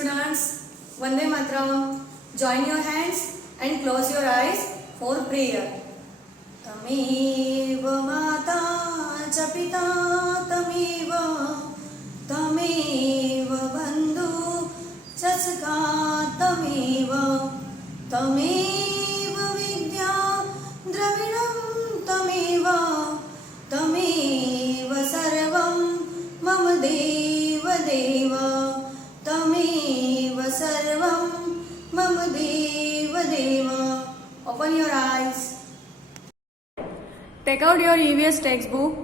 students, Vande Mataram. Join your hands and close your eyes for prayer. तमेव माता च पिता तमेव तमेव बन्धु च सखा तमेव तमेव विद्या द्रविणं तमेव तमेव सर्वं मम देव देव तमेव सर्वं मम देव देव. Open your eyes. Take out your EVS textbook.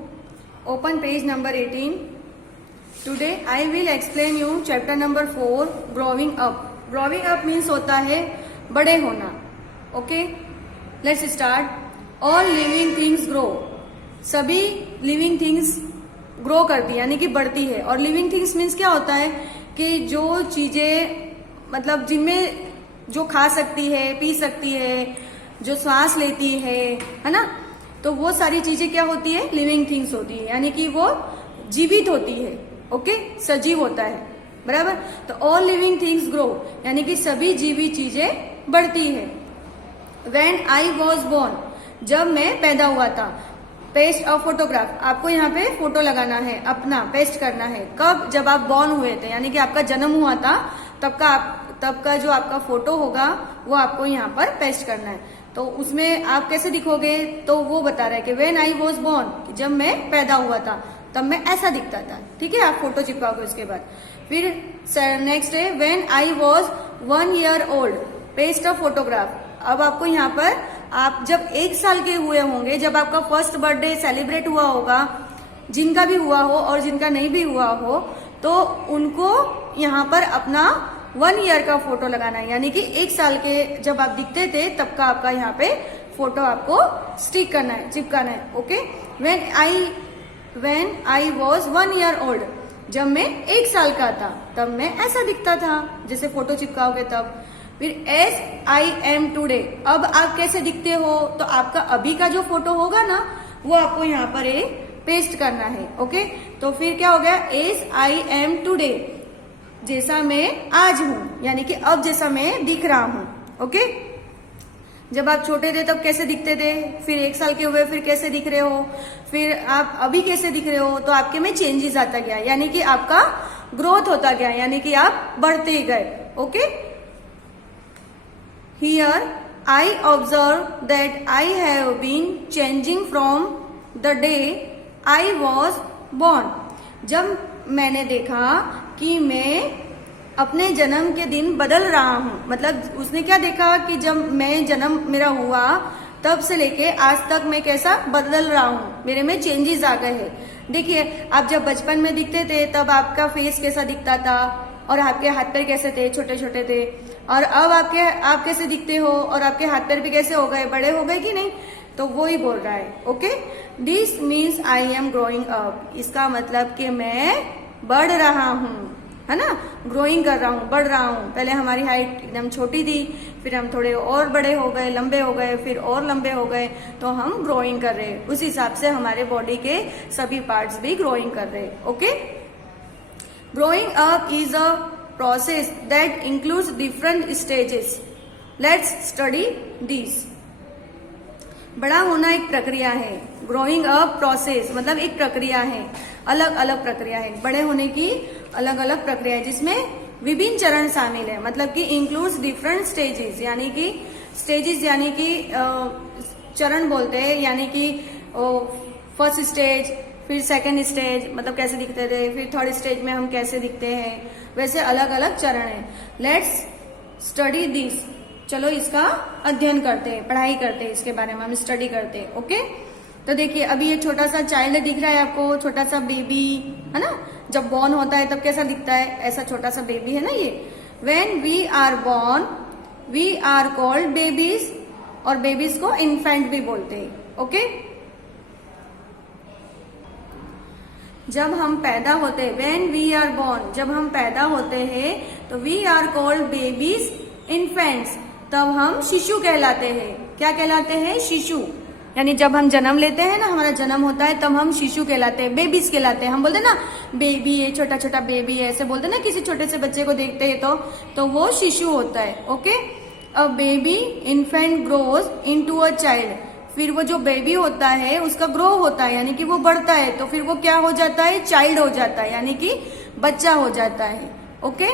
Open page number 18. Today I will explain you chapter number 4, growing up. Growing up means होता है बड़े होना. Okay? Let's start. All living things grow. सभी living things grow करती है यानी कि बढ़ती है. और living things means क्या होता है कि जो चीजें मतलब जिनमें जो खा सकती है, पी सकती है, जो श्वास लेती है ना, तो वो सारी चीजें क्या होती है, लिविंग थिंग्स होती है यानी कि वो जीवित होती है. ओके, सजीव होता है, बराबर. तो ऑल लिविंग थिंग्स ग्रो यानी कि सभी जीवित चीजें बढ़ती है. व्हेन आई वॉज बोर्न, जब मैं पैदा हुआ था. पेस्ट अ फोटोग्राफ, आपको यहाँ पे फोटो लगाना है, अपना पेस्ट करना है. कब? जब आप बॉर्न हुए थे यानी कि आपका जन्म हुआ था तब का जो आपका फोटो होगा वो आपको यहाँ पर पेस्ट करना है. तो उसमें आप कैसे दिखोगे, तो वो बता रहा है कि व्हेन आई वॉज बोर्न, जब मैं पैदा हुआ था तब मैं ऐसा दिखता था. ठीक है, आप फोटो चिपकाओगे उसके बाद. फिर नेक्स्ट है when I was 1 year old, paste a photograph. अब आपको यहाँ पर आप जब 1 साल के हुए होंगे, जब आपका फर्स्ट बर्थडे सेलिब्रेट हुआ होगा, जिनका भी हुआ हो और जिनका नहीं भी हुआ हो, तो उनको यहाँ पर अपना 1 year का फोटो लगाना है यानी कि 1 साल के जब आप दिखते थे तब का आपका यहाँ पे फोटो आपको स्टिक करना है, चिपकाना है. Okay, when I was 1 year old, जब मैं 1 साल का था तब मैं ऐसा दिखता था, जैसे फोटो चिपकाओगे तब. फिर एस आई एम टूडे, अब आप कैसे दिखते हो, तो आपका अभी का जो फोटो होगा ना वो आपको यहाँ पर पेस्ट करना है. ओके, तो फिर क्या हो गया, एस आई एम टूडे, जैसा मैं आज हूं यानी कि अब जैसा मैं दिख रहा हूं. ओके, जब आप छोटे थे तब कैसे दिखते थे, फिर 1 साल के हुए फिर कैसे दिख रहे हो, फिर आप अभी कैसे दिख रहे हो, तो आपके में चेंजेस आता गया यानी कि आपका ग्रोथ होता गया यानी कि आप बढ़ते गए. Okay, here I observe that I have been changing from the day I was born, जब मैंने देखा कि मैं अपने जन्म के दिन बदल रहा हूं. मतलब उसने क्या देखा कि जब मैं जन्म मेरा हुआ तब से लेके आज तक मैं कैसा बदल रहा हूं, मेरे में चेंजेस आ गए हैं. देखिए, आप जब बचपन में दिखते थे तब आपका फेस कैसा दिखता था और आपके हाथ पैर कैसे थे, छोटे छोटे थे. और अब आप कैसे दिखते हो और आपके हाथ पैर भी कैसे हो गए, बड़े हो गए कि नहीं, तो वो ही बोल रहा है. Okay, this means I am growing up, इसका मतलब कि मैं बढ़ रहा हूं, है ना, ग्रोइंग कर रहा हूं, बढ़ रहा हूं. पहले हमारी हाइट एकदम छोटी थी, फिर हम थोड़े और बड़े हो गए, लंबे हो गए, फिर और लंबे हो गए, तो हम ग्रोइंग कर रहे हैं. उस हिसाब से हमारे बॉडी के सभी पार्ट्स भी ग्रोइंग कर रहे हैं. Okay, growing up is a process that includes different stages. Let's study this. बड़ा होना एक प्रक्रिया है. ग्रोइंग अप प्रोसेस मतलब एक प्रक्रिया है, अलग अलग प्रक्रिया है. बड़े होने की अलग अलग प्रक्रिया है जिसमें विभिन्न चरण शामिल है. मतलब कि इंक्लूड्स डिफरेंट स्टेजेस यानी कि स्टेजेस यानी कि चरण बोलते हैं यानी कि फर्स्ट स्टेज, फिर सेकंड स्टेज मतलब कैसे दिखते थे, फिर थर्ड स्टेज में हम कैसे दिखते हैं, वैसे अलग अलग चरण है. Let's study this. चलो इसका अध्ययन करते हैं, पढ़ाई करते हैं, इसके बारे में हम स्टडी करते हैं. ओके, तो देखिए अभी ये छोटा सा चाइल्ड दिख रहा है आपको, छोटा सा बेबी है ना. जब बॉर्न होता है तब कैसा दिखता है, ऐसा छोटा सा बेबी है ना ये. When we are born we are called babies, और बेबीज को इन्फेंट भी बोलते हैं. ओके, जब हम पैदा होते हैं, व्हेन वी आर बॉर्न, जब हम पैदा होते हैं तो we are called babies, infants, तब हम शिशु कहलाते हैं. क्या कहलाते हैं, शिशु. यानी जब हम जन्म लेते हैं ना, हमारा जन्म होता है, तब हम शिशु कहलाते हैं, बेबीज कहलाते हैं। हम बोलते हैं ना बेबी है, छोटा छोटा बेबी है, ऐसे बोलते हैं ना किसी छोटे से बच्चे को देखते हैं तो वो शिशु होता है। Okay, a baby infant grows into a child. फिर वो जो बेबी होता है उसका ग्रो होता है, यानी कि वो बढ़ता है, तो फिर वो क्या हो जाता है, चाइल्ड हो जाता है, यानी कि बच्चा हो जाता है। ओके,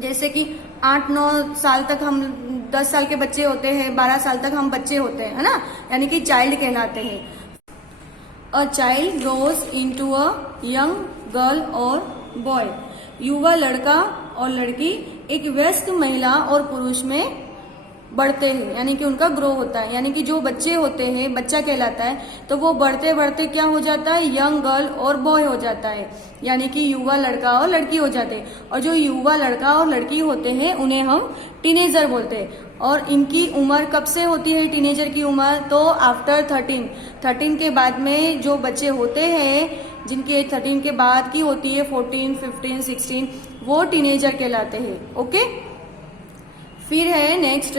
जैसे कि 8-9 साल तक हम 10 साल के बच्चे होते हैं, 12 साल तक हम बच्चे होते हैं, है ना, यानी कि चाइल्ड कहलाते हैं। A child grows into a young girl और बॉय। युवा लड़का और लड़की एक वयस्क महिला और पुरुष में बढ़ते हैं, यानी कि उनका ग्रो होता है। यानी कि जो बच्चे होते हैं, बच्चा कहलाता है, तो वो बढ़ते बढ़ते क्या हो जाता है, यंग गर्ल और बॉय हो जाता है, यानी कि युवा लड़का और लड़की हो जाते हैं। और जो युवा लड़का और लड़की होते हैं उन्हें हम टीनेजर बोलते हैं। और इनकी उम्र कब से होती है, टीनेजर की उम्र, तो आफ्टर 13 के बाद में जो बच्चे होते हैं, जिनकी एज 13 के बाद की होती है, 14, 15, 16, वो टीनेजर कहलाते हैं। ओके, फिर है next,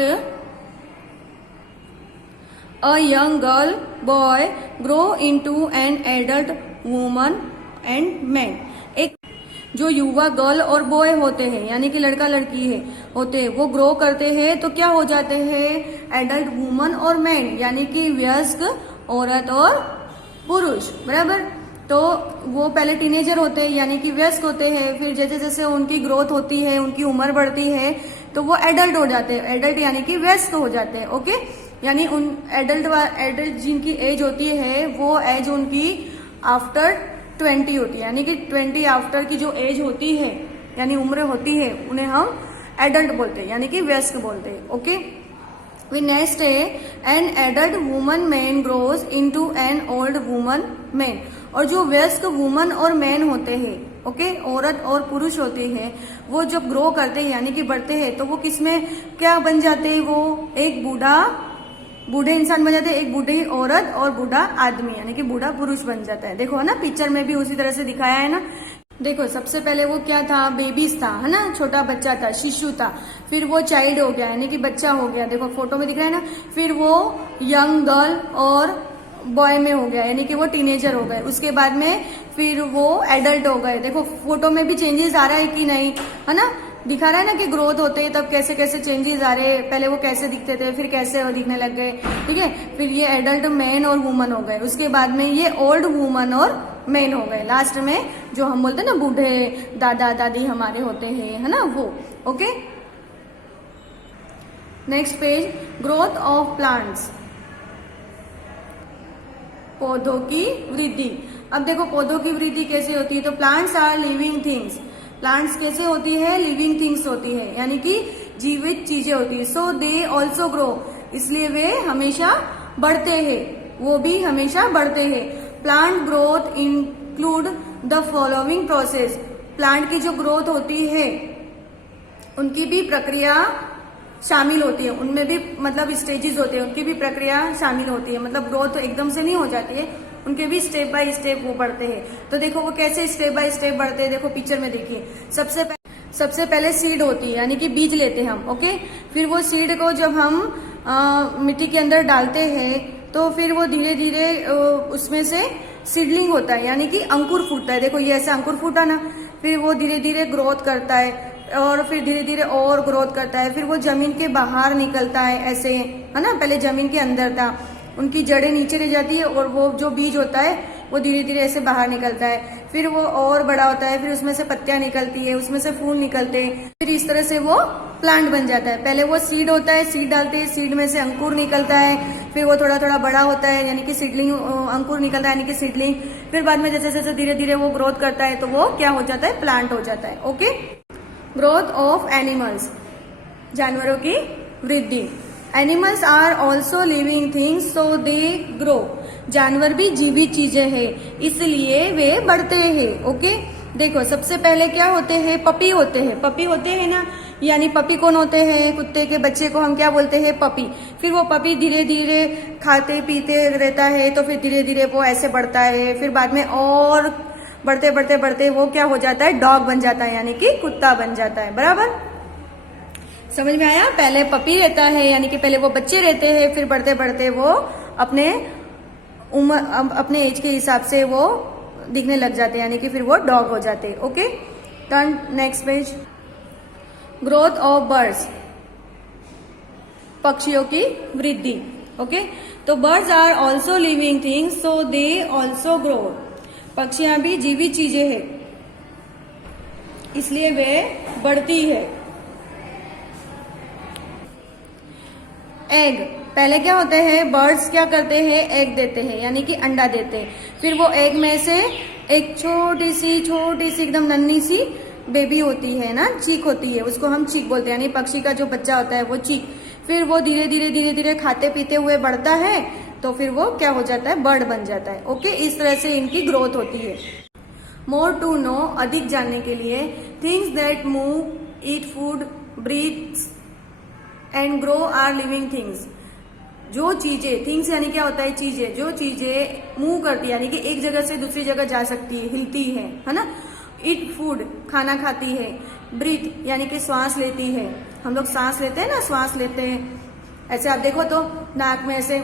a young girl boy grow into an adult woman and man. एक जो युवा गर्ल और बॉय होते हैं, यानी कि लड़का लड़की है होते हैं, वो ग्रो करते हैं तो क्या हो जाते हैं, एडल्ट वुमन और मैन, यानी कि वयस्क औरत और पुरुष, बराबर। तो वो पहले टीनेजर होते हैं, यानी कि वयस्क होते हैं, फिर जैसे जैसे उनकी ग्रोथ होती है, उनकी उम्र बढ़ती है, तो वो एडल्ट हो जाते हैं, एडल्ट यानी कि वयस्क हो जाते हैं। ओके, यानी उन एडल्ट जिनकी एज होती है, वो एज उनकी आफ्टर 20 होती है, यानी कि 20 आफ्टर की जो एज होती है, यानी उम्र होती है, उन्हें हम एडल्ट बोलते हैं, यानी कि वयस्क बोलते हैं। ओके, नेक्स्ट है, an adult woman man grows into an old woman man. और जो वयस्क वुमन और मैन होते हैं, ओके, औरत और पुरुष होते हैं, वो जब ग्रो करते हैं यानी कि बढ़ते हैं, तो वो किसमें क्या बन जाते हैं, वो एक बूढ़े इंसान बन जाते हैं, एक बूढ़ी औरत और बूढ़ा आदमी, यानी कि बूढ़ा पुरुष बन जाता है। देखो है ना, पिक्चर में भी उसी तरह से दिखाया है ना। देखो सबसे पहले वो क्या था, बेबीज था, है ना, छोटा बच्चा था, शिशु था, फिर वो चाइल्ड हो गया, यानी कि बच्चा हो गया, देखो फोटो में दिख रहा है ना, फिर वो यंग गर्ल और बॉय में हो गया, यानी कि वो टीनेजर हो गए, उसके बाद में फिर वो एडल्ट हो गए। देखो फोटो में भी चेंजेस आ रहा है कि नहीं, है ना, दिखा रहा है ना कि ग्रोथ होते हैं तब कैसे कैसे चेंजेस आ रहे हैं, पहले वो कैसे दिखते थे, फिर कैसे वो दिखने लग गए, ठीक है। फिर ये एडल्ट मैन और वुमन हो गए, उसके बाद में ये ओल्ड वुमन और मैन हो गए, लास्ट में जो हम बोलते हैं ना बूढ़े दादा दादी हमारे होते हैं, है ना, वो। Okay, next page, growth of plants, पौधों की वृद्धि। अब देखो पौधों की वृद्धि कैसे होती है, तो plants are living things. Plants कैसे होती है, लिविंग थिंग्स होती है, यानी कि जीवित चीजें होती है। सो दे ऑल्सो ग्रो, इसलिए वे हमेशा बढ़ते हैं, वो भी हमेशा बढ़ते हैं। Plant growth include the following process. Plant की जो ग्रोथ होती है उनकी भी प्रक्रिया शामिल होती है, उनमें भी मतलब स्टेजेस होते हैं, उनकी भी प्रक्रिया शामिल होती है, मतलब ग्रोथ एकदम से नहीं हो जाती है, उनके भी स्टेप बाय स्टेप वो बढ़ते हैं। तो देखो वो कैसे स्टेप बाय स्टेप बढ़ते हैं, देखो पिक्चर में देखिए। सबसे पहले सीड होती है, यानी कि बीज लेते हैं हम, ओके। फिर वो सीड को जब हम मिट्टी के अंदर डालते हैं तो फिर वो धीरे धीरे उसमें से सीडलिंग होता है, यानी कि अंकुर फूटता है। देखो ये ऐसे अंकुर फूटा ना, फिर वो धीरे धीरे ग्रोथ करता है और फिर धीरे धीरे और ग्रोथ करता है, फिर वो जमीन के बाहर निकलता है ऐसे, है ना, पहले जमीन के अंदर था, उनकी जड़ें नीचे रह जाती है और वो जो बीज होता है वो धीरे धीरे ऐसे बाहर निकलता है, फिर वो और बड़ा होता है, फिर उसमें से पत्तियां निकलती है, उसमें से फूल निकलते हैं, फिर इस तरह से वो प्लांट बन जाता है। पहले वो सीड होता है, सीड डालते हैं, सीड में से अंकुर निकलता है, फिर वो थोड़ा थोड़ा बड़ा होता है, यानी कि सीडलिंग, अंकुर निकलता है यानी कि सीडलिंग, फिर बाद में जैसे जैसे धीरे धीरे वो ग्रोथ करता है तो वो क्या हो जाता है, प्लांट हो जाता है। ओके, ग्रोथ ऑफ एनिमल्स, जानवरों की वृद्धि। Animals are also living things so they grow. जानवर भी जीवित चीजें हैं इसलिए वे बढ़ते हैं। ओके, देखो सबसे पहले क्या होते हैं, पपी होते हैं, पपी होते हैं ना, यानी पपी कौन होते हैं, कुत्ते के बच्चे को हम क्या बोलते हैं, पपी। फिर वो पपी धीरे धीरे खाते पीते रहता है तो फिर धीरे धीरे वो ऐसे बढ़ता है, फिर बाद में और बढ़ते बढ़ते बढ़ते वो क्या हो जाता है, डॉग बन जाता है, यानी कि कुत्ता बन जाता है। बराबर समझ में आया। पहले पपी रहता है, यानी कि पहले वो बच्चे रहते हैं, फिर बढ़ते बढ़ते वो अपने उम्र अपने एज के हिसाब से वो दिखने लग जाते हैं, यानी कि फिर वो डॉग हो जाते हैं। Okay, turn next page. Growth of birds, पक्षियों की वृद्धि। ओके, तो birds are also living things so they also grow. पक्षियां भी जीवित चीजें हैं, इसलिए वे बढ़ती है। एग, पहले क्या होते हैं, बर्ड्स क्या करते हैं, एग देते हैं, यानी कि अंडा देते हैं। फिर वो एग में से एक छोटी सी एकदम नन्ही सी बेबी होती है ना, चीक होती है, उसको हम चीक बोलते हैं, यानी पक्षी का जो बच्चा होता है वो चीक। फिर वो धीरे धीरे खाते पीते हुए बढ़ता है, तो फिर वो क्या हो जाता है, बर्ड बन जाता है। ओके, इस तरह से इनकी ग्रोथ होती है। मोर टू नो, अधिक जानने के लिए, things that move, eat food, breathes and grow are living things. जो चीजें, थिंग्स यानी क्या होता है, चीजें, जो चीजें मूव करती है यानी कि एक जगह से दूसरी जगह जा सकती है, हिलती है ना। ईट फूड, खाना खाती है। ब्रीथ यानी कि श्वास लेती है, हम लोग सांस लेते हैं ना, श्वास लेते हैं ऐसे, आप देखो तो नाक में ऐसे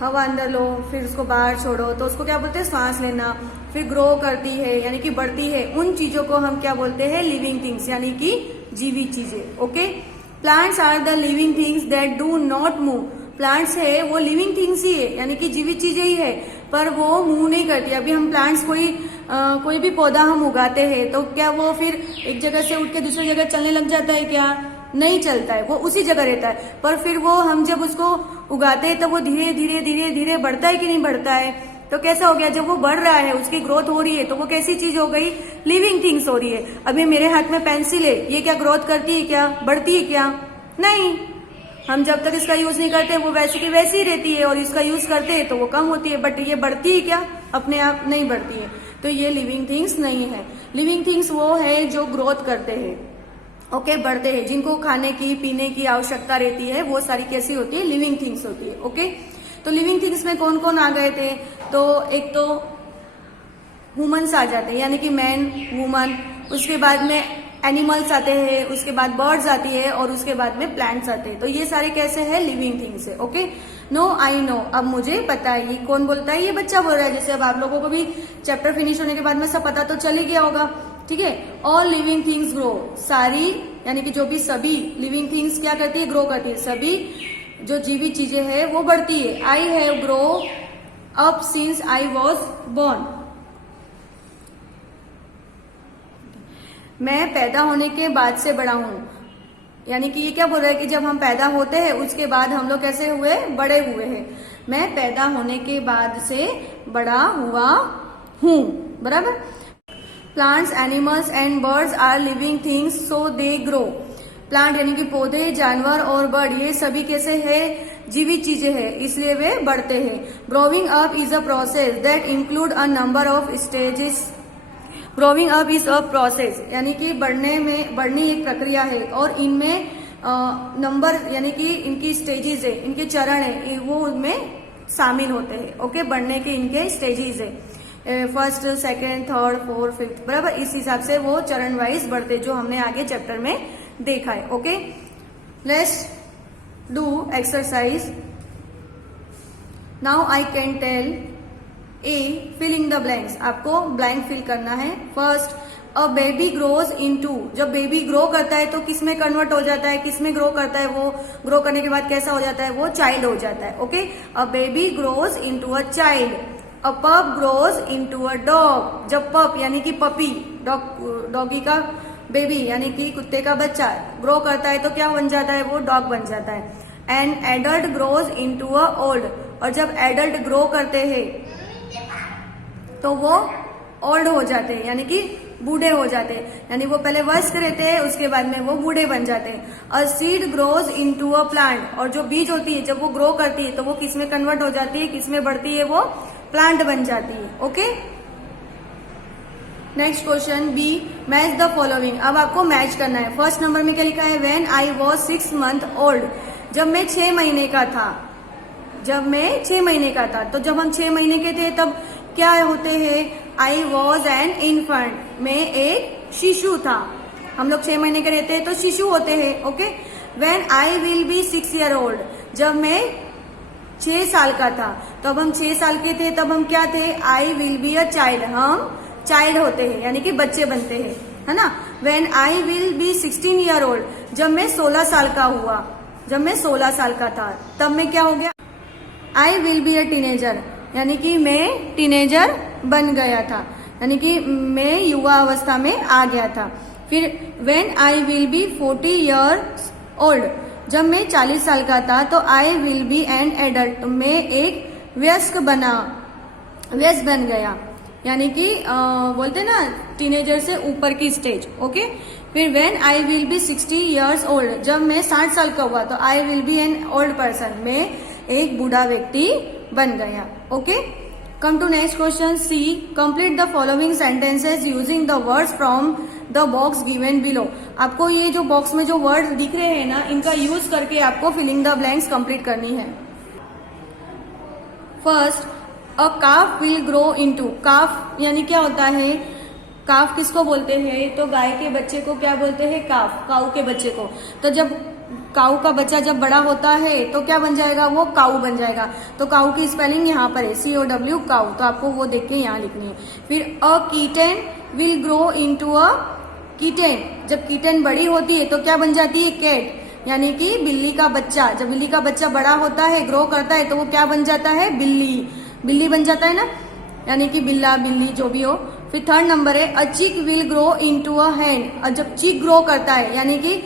हवा अंदर लो, फिर उसको बाहर छोड़ो, तो उसको क्या बोलते हैं, श्वास लेना। फिर ग्रो करती है यानी कि बढ़ती है, उन चीजों को हम क्या बोलते हैं, लिविंग थिंग्स, यानी कि जीवित चीजें। Okay, plants are the living things that do not move. Plants है वो लिविंग थिंग्स ही है, यानी कि जीवित चीजें ही है, पर वो मूव नहीं करती। अभी हम प्लांट्स कोई भी पौधा हम उगाते हैं, तो क्या वो फिर एक जगह से उठ के दूसरी जगह चलने लग जाता है, क्या नहीं चलता है, वो उसी जगह रहता है। पर फिर वो हम जब उसको उगाते हैं तो वो धीरे धीरे बढ़ता है कि नहीं बढ़ता है, तो कैसा हो गया, जब वो बढ़ रहा है, उसकी ग्रोथ हो रही है, तो वो कैसी चीज हो गई, लिविंग थिंग्स हो रही है। अभी मेरे हाथ में पेंसिल है, ये क्या ग्रोथ करती है, क्या बढ़ती है, क्या नहीं। हम जब तक इसका यूज नहीं करते वो वैसी की वैसी ही रहती है, और इसका यूज करते हैं तो वो कम होती है, बट ये बढ़ती है क्या, अपने आप नहीं बढ़ती है। तो ये लिविंग थिंग्स नहीं है। लिविंग थिंग्स वो है जो ग्रोथ करते हैं, ओके, बढ़ते हैं, जिनको खाने की पीने की आवश्यकता रहती है, वो सारी कैसी होती है, लिविंग थिंग्स होती है। ओके, तो लिविंग थिंग्स में कौन कौन आ गए थे, तो एक तो ह्यूमंस आ जाते हैं, यानी कि मैन, वुमन, उसके बाद में एनिमल्स आते हैं, उसके बाद बर्ड्स आती है, और उसके बाद में प्लांट्स आते हैं। तो ये सारे कैसे हैं, लिविंग थिंग्स है। ओके, नो आई नो, अब मुझे पता है। ये कौन बोलता है, ये बच्चा बोल रहा है। जैसे अब आप लोगों को भी चैप्टर फिनिश होने के बाद में सब पता तो चल ही गया होगा, ठीक है। ऑल लिविंग थिंग्स ग्रो, सारी यानी कि जो भी सभी लिविंग थिंग्स क्या करती है, ग्रो करती है। सभी जो जीवित चीजें हैं वो बढ़ती है। I have grow up since I was born, मैं पैदा होने के बाद से बड़ा हूं। यानी कि ये क्या बोल रहा है कि जब हम पैदा होते हैं उसके बाद हम लोग कैसे हुए, बड़े हुए हैं। मैं पैदा होने के बाद से बड़ा हुआ हूं, बराबर। Plants, animals and birds are living things so they grow. Plant यानी कि पौधे, जानवर और बर्ड, ये सभी कैसे है, जीवित चीजें हैं, इसलिए वे बढ़ते हैं। Growing up is a process that include a number of stages. Growing up is a process, यानी कि बढ़नी एक प्रक्रिया है, और इनमें नंबर यानी कि इनकी स्टेजेस है, इनके चरण है, वो उनमें शामिल होते हैं। ओके, बढ़ने के इनके स्टेजेस है, first, second, third, fourth, fifth, बराबर। इस हिसाब से वो चरण वाइज बढ़ते, जो हमने आगे चैप्टर में देखा है। Okay, let's do exercise. Now I can tell a, fill in the blanks. आपको ब्लैंक फिल करना है। First, a baby grows into, जब बेबी ग्रो करता है तो किस में कन्वर्ट हो जाता है, किस में ग्रो करता है, वो ग्रो करने के बाद कैसा हो जाता है, वो चाइल्ड हो जाता है। Okay, a baby grows into a child. A pup grows into a dog, जब पप यानी कि पपी, डॉगी का बेबी यानी कि कुत्ते का बच्चा ग्रो करता है तो क्या बन जाता है, वो डॉग बन जाता है। And adult grows into a old, और जब एडल्ट ग्रो करते हैं तो वो ओल्ड हो जाते हैं, यानी कि बूढ़े हो जाते हैं। यानी वो पहले वयस्क रहते हैं, उसके बाद में वो बूढ़े बन जाते हैं। A seed grows into a plant, और जो बीज होती है जब वो ग्रो करती है तो वो किस में कन्वर्ट हो जाती है, किस में बढ़ती है, वो प्लांट बन जाती है। Okay, next question B, match the following. अब आपको मैच करना है। फर्स्ट नंबर में क्या लिखा है, when I was 6 month old, जब मैं 6 महीने का था। जब मैं 6 महीने का था, तो जब हम 6 महीने के थे तब क्या होते हैं, आई वॉज एन इन्फेंट, मैं एक शिशु था। हम लोग 6 महीने के रहते हैं तो शिशु होते हैं। Okay, when I will B 6 year old, जब मैं 6 साल का था, तो अब हम 6 साल के थे, तब हम क्या थे, आई विल बी अ चाइल्ड, हम चाइल्ड होते हैं यानी कि बच्चे बनते हैं, है ना। When I will B 16 year old, जब मैं 16 साल का हुआ, जब मैं 16 साल का था, तब मैं क्या हो गया, आई विल बी अ टीनेजर, यानी कि मैं टीनेजर बन गया था, यानी कि मैं युवा अवस्था में आ गया था। फिर when I will B 40 years old, जब मैं 40 साल का था, तो I will be an adult, मैं एक वयस्क बन गया, यानी कि बोलते ना टीनेजर से ऊपर की स्टेज, ओके। फिर when I will be 60 years old, जब मैं 60 साल का हुआ, तो I will be an old person, मैं एक बूढ़ा व्यक्ति बन गया, okay. Come to next question C, complete the following sentences using the words from the box given below. आपको ये जो बॉक्स में जो वर्ड्स दिख रहे हैं ना, इनका यूज करके आपको फिलिंग द ब्लैंक्स कंप्लीट करनी है। First, a calf will grow into, calf यानी क्या होता है, काफ किसको बोलते हैं, तो गाय के बच्चे को क्या बोलते हैं, काफ, काऊ के बच्चे को। तो जब काऊ का बच्चा जब बड़ा होता है तो क्या बन जाएगा, वो काऊ बन जाएगा। तो काऊ की स्पेलिंग यहाँ पर है COW, काऊ, तो आपको वो देख के यहाँ लिखनी है। फिर a kitten will grow into a kitten, जब कीटन बड़ी होती है तो क्या बन जाती है, कैट, यानी कि बिल्ली का बच्चा। जब बिल्ली का बच्चा बड़ा होता है, ग्रो करता है, तो वो क्या बन जाता है, बिल्ली बन जाता है ना, यानी कि बिल्ला बिल्ली जो भी हो। फिर थर्ड नंबर है अ चिक विल ग्रो इनटू अ हैन, और जब चिक ग्रो करता है, यानी कि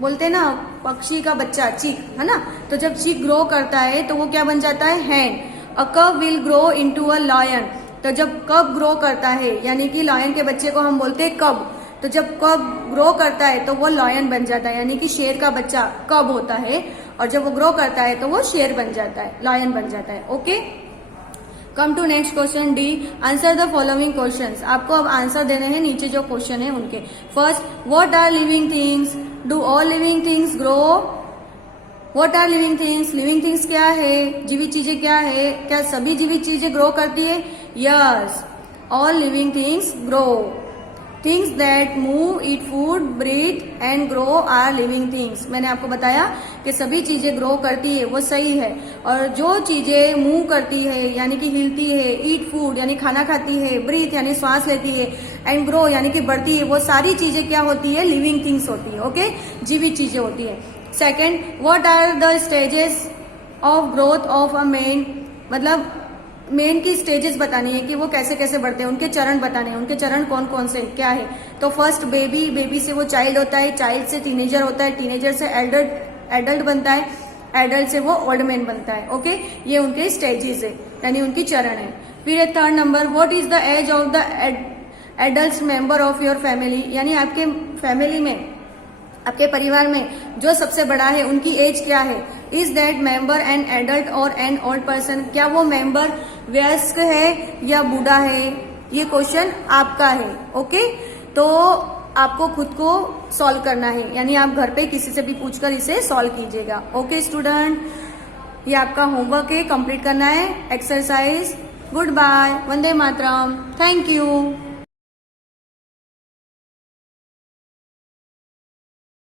बोलते हैं ना पक्षी का बच्चा चिक, है ना, तो जब चिक ग्रो करता है तो वो क्या बन जाता है, hen. A cub will grow into a lion, तो जब कब ग्रो करता है, यानी कि लायन के बच्चे को हम बोलते हैं कब, तो जब कब ग्रो करता है तो वो लायन बन जाता है, यानी कि शेर का बच्चा कब होता है, और जब वो ग्रो करता है तो वो शेर बन जाता है, लायन बन जाता है, okay. Come to next question D, answer the following questions. आपको अब आंसर देने हैं नीचे जो क्वेश्चन है उनके। First, what are living things, do all living things grow, what are living things, living things क्या है, जीवित चीजें क्या है, क्या सभी जीवित चीजें ग्रो करती है, yes, all living things grow. Things that move, eat food, breathe and grow are living things. मैंने आपको बताया कि सभी चीजें ग्रो करती है, वो सही है, और जो चीजें मूव करती है यानी कि हिलती है, ईट फूड यानी खाना खाती है, ब्रीथ यानी सांस लेती है, एंड ग्रो यानी कि बढ़ती है, वो सारी चीजें क्या होती है, लिविंग थिंग्स होती है, ओके, जीवित चीजें होती है। Second, what are the stages of growth of a man, मतलब मेन की स्टेजेस बतानी है कि वो कैसे कैसे बढ़ते हैं, उनके चरण बताने हैं, उनके चरण कौन कौन से क्या है। तो फर्स्ट बेबी, बेबी से वो चाइल्ड होता है, चाइल्ड से टीनेजर होता है, टीनेजर से एडल्ट बनता है, एडल्ट से वो ओल्ड मैन बनता है, ओके। ये उनके स्टेजेस है, यानी उनकी चरण है। फिर third number, what is the age of the adult member of your family, यानी आपके फैमिली में, आपके परिवार में जो सबसे बड़ा है उनकी एज क्या है। Is that member an adult और एन ओल्ड पर्सन, क्या वो मेंबर वयस्क है या बूढ़ा है, ये क्वेश्चन आपका है, ओके। तो आपको खुद को सॉल्व करना है, यानी आप घर पे किसी से भी पूछकर इसे सॉल्व कीजिएगा, ओके स्टूडेंट। ये आपका होमवर्क है, कंप्लीट करना है एक्सरसाइज। गुड बाय, वंदे मातरम, थैंक यू।